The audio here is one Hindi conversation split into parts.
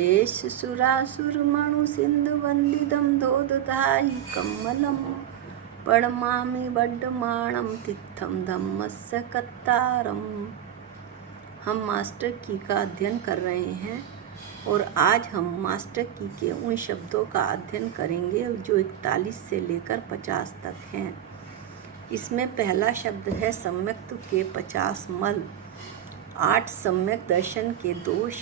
एष सुरासुरमणु सिंधु वंदिदं दोदधायि कम्मलं पडमामि वड्डमाणं तीर्थम धम्मस्य कत्तारम। हम मास्टर की का अध्ययन कर रहे हैं और आज हम मास्टर की के उन शब्दों का अध्ययन करेंगे जो 41 से लेकर 50 तक हैं। इसमें पहला शब्द है सम्यक्त्व के 50 मल, 8 सम्यक दर्शन के दोष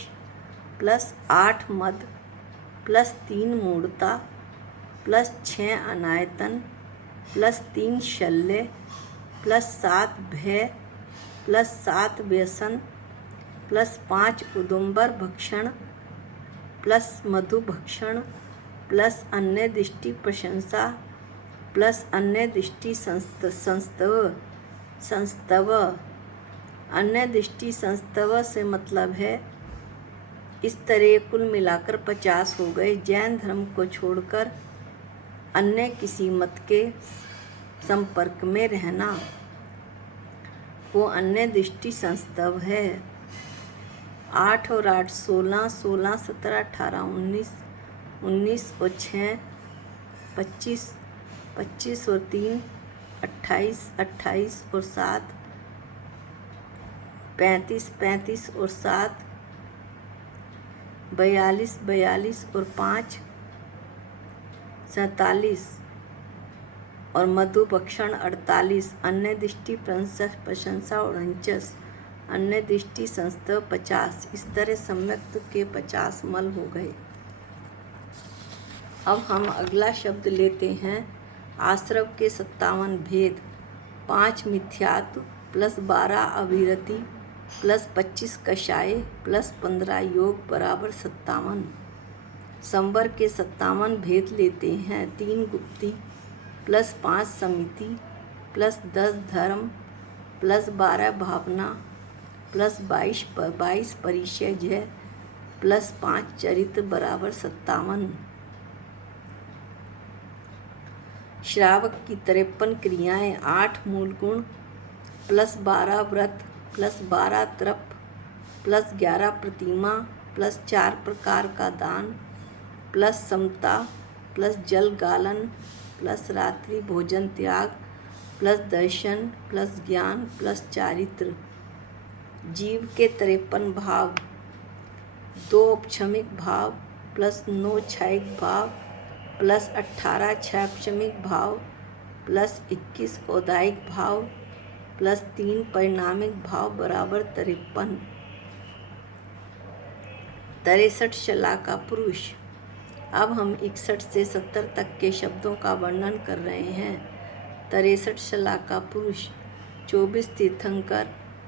प्लस 8 मद प्लस 3 मूढ़ता प्लस 6 अनायतन प्लस 3 शल्य प्लस 7 भय प्लस 7 व्यसन प्लस 5 उदुम्बर भक्षण प्लस मधु भक्षण प्लस अन्य दृष्टि प्रशंसा प्लस अन्य दृष्टि संस्तव। अन्य दृष्टि संस्तव से मतलब है इस तरह कुल मिलाकर 50 हो गए। जैन धर्म को छोड़कर अन्य किसी मत के संपर्क में रहना वो अन्य दृष्टि संस्तव है। 8 और 8 16, 16 17 18 19, 19 और 6 25, 25 और 3 28, 28 और 7 35, 35 और 7 42, 42 और 5 47 और मधु भक्षण 48, अन्य दृष्टि प्रशंसा 49, अन्य दृष्टि संस्तव 50। इस तरह सम्यक्त्व के 50 मल हो गए। अब हम अगला शब्द लेते हैं आश्रव के 57 भेद। 5 मिथ्यात्व प्लस 12 अविरति प्लस 25 कषाय प्लस 15 योग बराबर 57। संवर के 57 भेद लेते हैं। 3 गुप्ती प्लस 5 समिति प्लस 10 धर्म प्लस 12 भावना प्लस 22 परिचय जय प्लस 5 चरित्र बराबर 57। श्रावक की 53 क्रियाएं। 8 मूल गुण प्लस 12 व्रत प्लस 12 तप प्लस 11 प्रतिमा प्लस 4 प्रकार का दान प्लस समता प्लस जल गालन प्लस रात्रि भोजन त्याग प्लस दर्शन प्लस ज्ञान प्लस चारित्र। जीव के 53 भाव। 2 औपक्षमिक भाव प्लस 9 क्षयिक भाव प्लस 18 क्षैपक्षमिक भाव प्लस 21 औदायिक भाव प्लस 3 परिणामिक भाव बराबर 53। 63 शलाका पुरुष। अब हम 61 से 70 तक के शब्दों का वर्णन कर रहे हैं। 63 शलाका पुरुष। 24 तीर्थंकर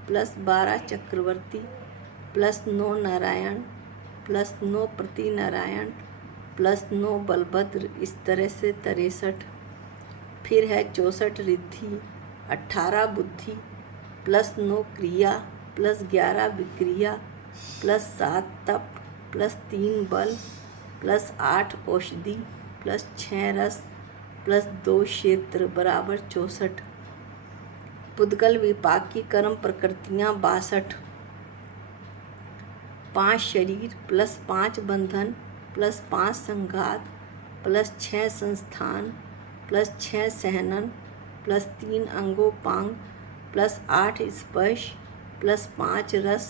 प्लस 12 चक्रवर्ती प्लस 9 नारायण प्लस 9 प्रति नारायण प्लस 9 बलभद्र। इस तरह से 63। फिर है 64 रिद्धि, 18 बुद्धि प्लस 9 क्रिया प्लस 11 विक्रिया प्लस 7 तप प्लस 3 बल प्लस 8 औषधि प्लस 6 रस प्लस 2 क्षेत्र बराबर 64। पुद्गल विपाक की कर्म प्रकृतियाँ 62। 5 शरीर प्लस 5 बंधन प्लस 5 संघात प्लस 6 संस्थान प्लस 6 सहनन प्लस 3 अंगोपांग प्लस 8 स्पर्श प्लस 5 रस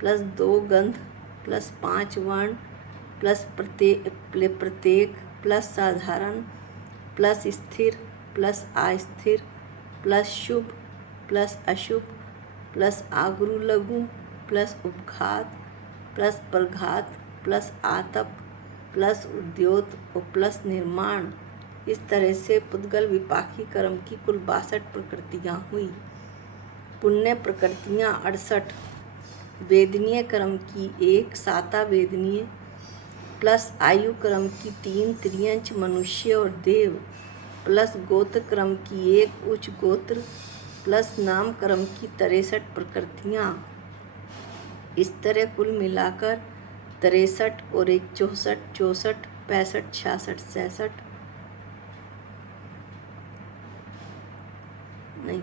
प्लस 2 गंध प्लस 5 वर्ण प्लस प्रत्येक प्लस साधारण प्लस स्थिर प्लस अस्थिर प्लस शुभ प्लस अशुभ प्लस आगु लघु प्लस उपघात प्लस प्रघात प्लस आतप प्लस उद्योत और प्लस निर्माण। इस तरह से पुद्गल विपाकी कर्म की कुल 62 प्रकृतियाँ हुई। पुण्य प्रकृतियाँ 68। वेदनीय कर्म की 1 साता वेदनीय प्लस आयु कर्म की 3 त्रियंच मनुष्य और देव प्लस गोत्र कर्म की 1 उच्च गोत्र प्लस नाम कर्म की 63 प्रकृतियाँ। इस तरह कुल मिलाकर 63 और 1 64, 64 65, 66, 66 नहीं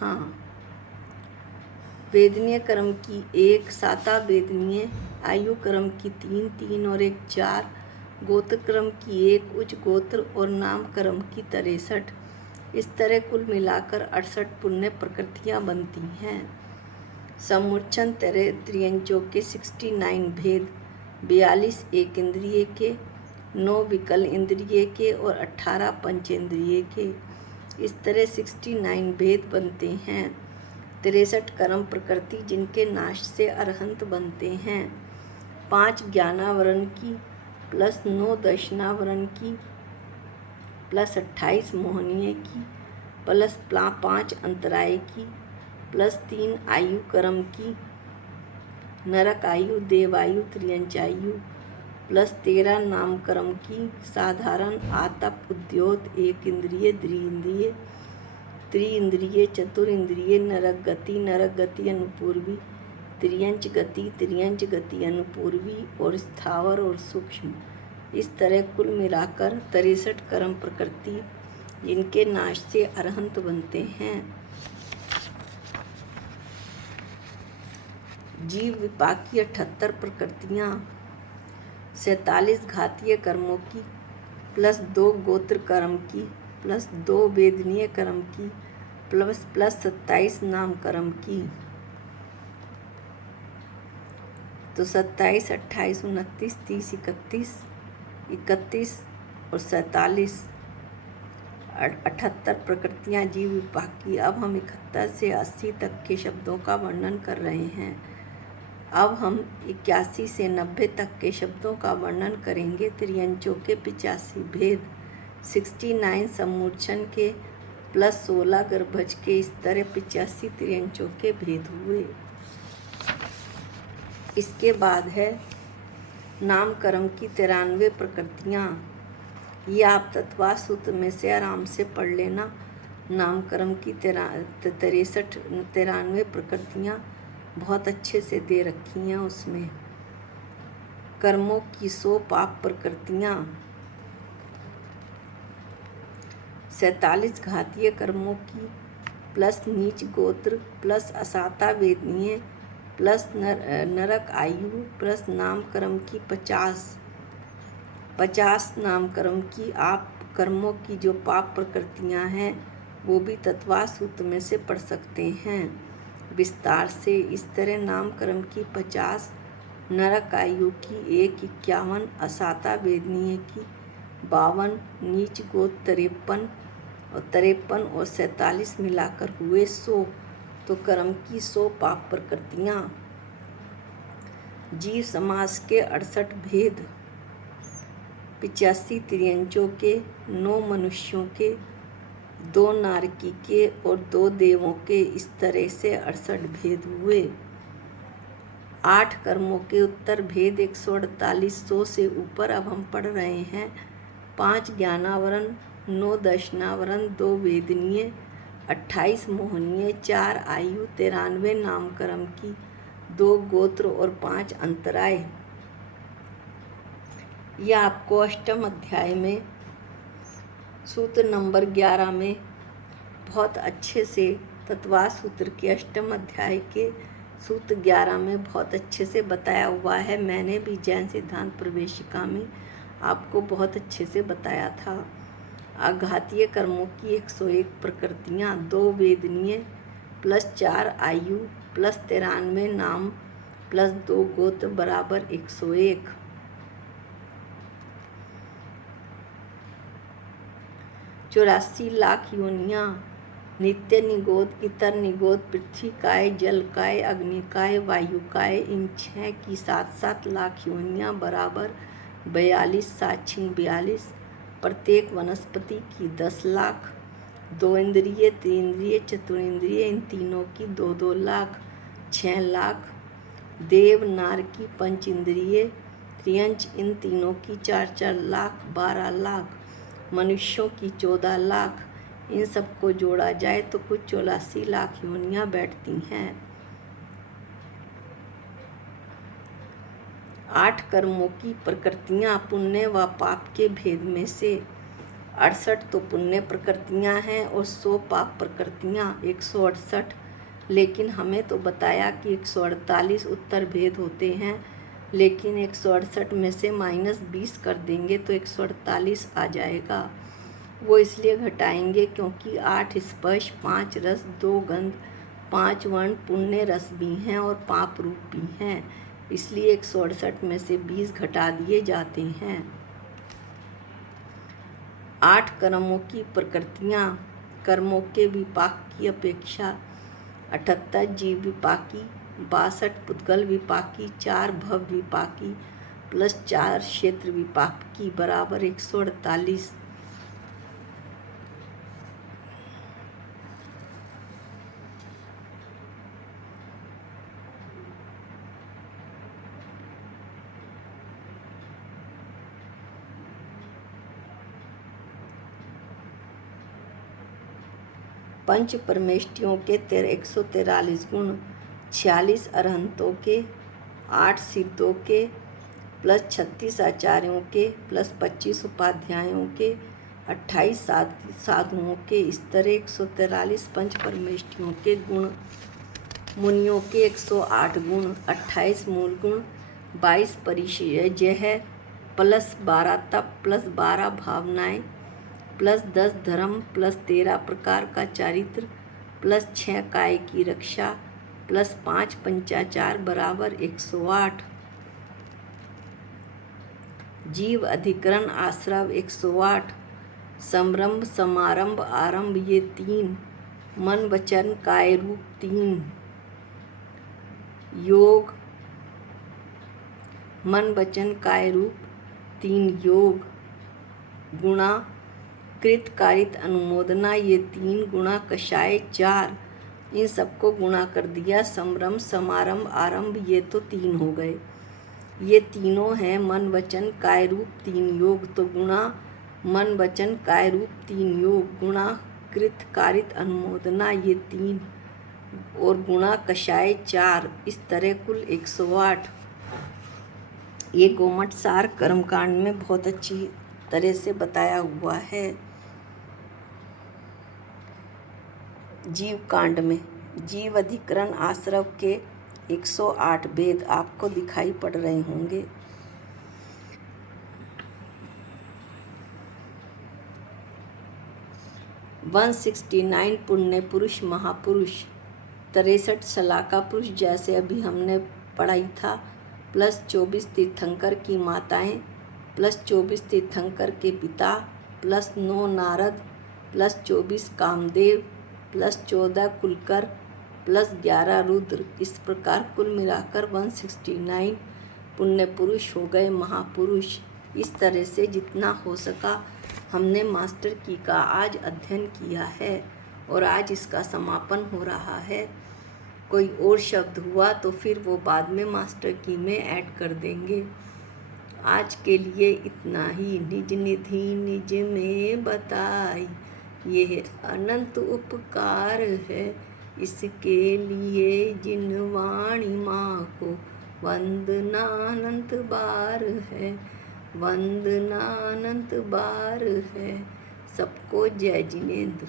हाँ वेदनीय क्रम की 1, साता वेदनीय, आयु क्रम की 3, 3 और 1 4, गोत्र क्रम की 1, उच्च गोत्र और नाम क्रम की 63। इस तरह कुल मिलाकर 68 पुण्य प्रकृतियाँ बनती हैं। समुच्चन त्रियंचों के 69 भेद, 42 एक इंद्रिय के, 9 विकल इंद्रिय के और 18 पंचेंद्रिय के। इस तरह 69 भेद बनते हैं। 63 कर्म प्रकृति जिनके नाश से अरहंत बनते हैं। 5 ज्ञानावरण की प्लस 9 दर्शनावरण की प्लस 28 मोहनीय की प्लस 5 अंतराय की प्लस 3 आयु कर्म की, नरक आयु, देवायु, त्रियंचायु प्लस 13 नाम कर्म की, साधारण, आतप, उद्योत, एक इंद्रिय, द्विइंद्रिय, त्रिइंद्रिय, चतुरिंद्रिय, नरक गति अनुपूर्वी, त्रियंच गति अनुपूर्वी और स्थावर और सूक्ष्म। इस तरह कुल मिलाकर 63 कर्म प्रकृति जिनके नाश से अरहंत बनते हैं। जीव विपाक की 78 प्रकृतियाँ, 47 घातीय कर्मों की प्लस 2 गोत्र कर्म की प्लस 2 वेदनीय कर्म की प्लस 27 नाम कर्म की। तो 27, 28, 29, 30, 31 और 47 78 प्रकृतियाँ जीव विपाक की। अब हम 71 से 80 तक के शब्दों का वर्णन कर रहे हैं। अब हम 81 से 90 तक के शब्दों का वर्णन करेंगे। त्रियंचों के 85 भेद, 69 समूर्छन के प्लस 16 गर्भज के। इस तरह 85 त्रियंचों के भेद हुए। इसके बाद है नाम कर्म की 93 प्रकृतियाँ। ये आप तत्वा सूत्र में से आराम से पढ़ लेना। नाम कर्म की 93 प्रकृतियाँ बहुत अच्छे से दे रखी हैं। उसमें कर्मों की 100 पाप प्रकृतियाँ, 47 घातीय कर्मों की प्लस नीच गोत्र प्लस असाता वेदनीय प्लस नरक आयु प्लस नाम कर्म की 50 नाम कर्म की। आप कर्मों की जो पाप प्रकृतियाँ हैं वो भी तत्वा सूत्र में से पढ़ सकते हैं विस्तार से। इस तरह नाम कर्म की 50, नरक आयु की 1, 51, असाता वेदनीय की 52, नीच गोत्र 53 और 47 मिलाकर हुए 100। तो कर्म की 100 पाप प्रकृतियाँ। जीव समास के 68 भेद, 85 त्रियंचों के, 9 मनुष्यों के, 2 नारकी के और 2 देवों के। इस तरह से 68 भेद हुए। 8 कर्मों के उत्तर भेद 148, 100 से ऊपर अब हम पढ़ रहे हैं। 5 ज्ञानावरण, 9 दर्शनावरण, 2 वेदनीय, 28 मोहनीय, 4 आयु, 93 नाम कर्म की, 2 गोत्र और 5 अंतराय। यह आपको अष्टम अध्याय में सूत्र नंबर 11 में बहुत अच्छे से तत्वा सूत्र के अष्टम अध्याय के सूत्र 11 में बहुत अच्छे से बताया हुआ है। मैंने भी जैन सिद्धांत प्रवेशिका में आपको बहुत अच्छे से बताया था। आघातीय कर्मों की 101 प्रकृतियाँ, 2 वेदनीय प्लस 4 आयु प्लस 93 नाम प्लस 2 गोत्र बराबर 101। 84 लाख योनियाँ, नित्य निगोद, इतर निगोद, पृथ्वी काय, जल काय, अग्नि काय, वायु काय। इन 6 की 7-7 लाख योनियाँ बराबर 42, 7×42। प्रत्येक वनस्पति की 10 लाख, 2 इंद्रिय, त्रिइंद्रिय, चतुरिंद्रिय, इन तीनों की 2-2 लाख, 6 लाख। देव नार की 5 इंद्रिय, त्रियंच, इन तीनों की 4-4 लाख, 12 लाख। मनुष्यों की 14 लाख। इन सबको जोड़ा जाए तो कुछ 84 लाख योनियाँ बैठती हैं। 8 कर्मों की प्रकृतियाँ, पुण्य व पाप के भेद में से 68 तो पुण्य प्रकृतियाँ हैं और 100 पाप प्रकृतियाँ, 168। लेकिन हमें तो बताया कि 148 उत्तर भेद होते हैं, लेकिन 168 में से -20 कर देंगे तो 148 आ जाएगा। वो इसलिए घटाएंगे क्योंकि 8 स्पर्श, 5 रस, 2 गंध, 5 वर्ण पुण्य रस भी हैं और पाप रूप भी हैं, इसलिए 168 में से 20 घटा दिए जाते हैं। 8 कर्मों की प्रकृतियाँ कर्मों के विपाक की अपेक्षा 78 जीव विपाकी, 62 पुद्गल विपाकी, 4 भव विपाकी प्लस 4 क्षेत्र विपाकी बराबर 148। पंच परमेष्टियों के 143 गुण, 46 अरहंतों के, 8 सिद्धों के प्लस 36 आचार्यों के प्लस 25 उपाध्यायों के, 28 साधुओं के, इस तरह 143 पंच परमेष्टियों के गुण, मुनियों के 108 गुण, 28 मूल गुण, 22 परिचय प्लस 12 तप प्लस 12 भावनाएं प्लस 10 धर्म प्लस 13 प्रकार का चारित्र प्लस 6 काय की रक्षा प्लस 5 पंचाचार बराबर 108। जीव अधिकरण आश्रव 108, संरंभ समारंभ आरंभ ये 3, मन वचन काय रूप 3, योग मन वचन काय रूप 3 योग, गुणा कृत कारित अनुमोदना ये 3, गुणा कषाय 4, इन सबको गुणा कर दिया। संरंभ समारंभ आरंभ ये तो 3 हो गए, ये तीनों हैं मन वचन काय रूप 3 योग, तो गुणा मन वचन काय रूप 3 योग, गुणा कृत कारित अनुमोदना ये 3 और गुणा कषाय 4, इस तरह कुल 108। ये गोमट सार कर्मकांड में बहुत अच्छी तरह से बताया हुआ है। जीव कांड में जीव अधिकरण आश्रव के 108 भेद आपको दिखाई पड़ रहे होंगे। वन 169 पुण्य पुरुष महापुरुष, 63 शलाका पुरुष जैसे अभी हमने पढ़ाई था, प्लस 24 तीर्थंकर की माताएं, प्लस 24 तीर्थंकर के पिता, plus 9 Narad, plus 24 Kamdev, plus 14 कुलकर, प्लस 11 रुद्र, इस प्रकार कुल मिलाकर 169 पुण्य पुरुष हो गए महापुरुष। इस तरह से जितना हो सका हमने मास्टर की का आज अध्ययन किया है और आज इसका समापन हो रहा है। कोई और शब्द हुआ तो फिर वो बाद में मास्टर की में ऐड कर देंगे। आज के लिए इतना ही। निज निधि निज में बताई, ये अनंत उपकार है, इसके लिए जिन वाणी माँ को वंदना अनंत बार है, वंदना अनंत बार है। सबको जय जिनेंद्र।